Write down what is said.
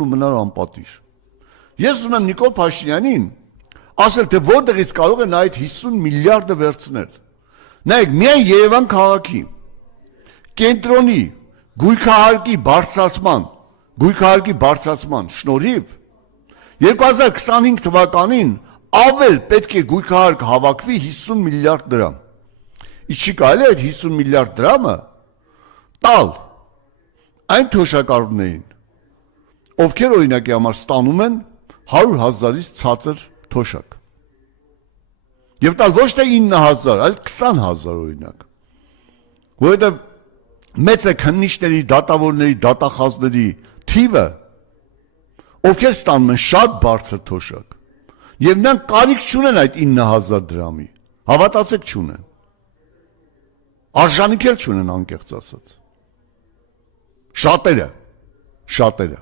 ու մնար անպատիժ։ Ես ունեմ Նիկոլ Փաշինյանին ասել, թե որտեղից կարող են այդ 50 միլիարդը վերցնել։ Նայեք, միայն Երևան քաղաքի կենտրոնի գույքահարկի բարձրացման շնորհիվ 2025 թվականին ավել պետք է գույքահարկ հավաքվի 50 միլիարդ դրամ։ Ինչի կարելի այդ 50 միլիարդ դրամը տալ այն թոշակառուներին, ովքեր օրինակի համար ստանում են 100,000-ից ցածր թոշակ։ Եվ տալ ոչ թե 9,000, այլ 20,000 օրինակ։ Որովհետև մեծ է քննիչների, դատավորների, դատախազների թիվը, ովքեր ստանում են շատ բարձր թոշակ։ Եվ նրանք կարիք չունեն այդ 9,000 դրամի, հավատացեք չունեն։ Արժանիք էլ չունեն անկեղծ ասած։ Շատերը։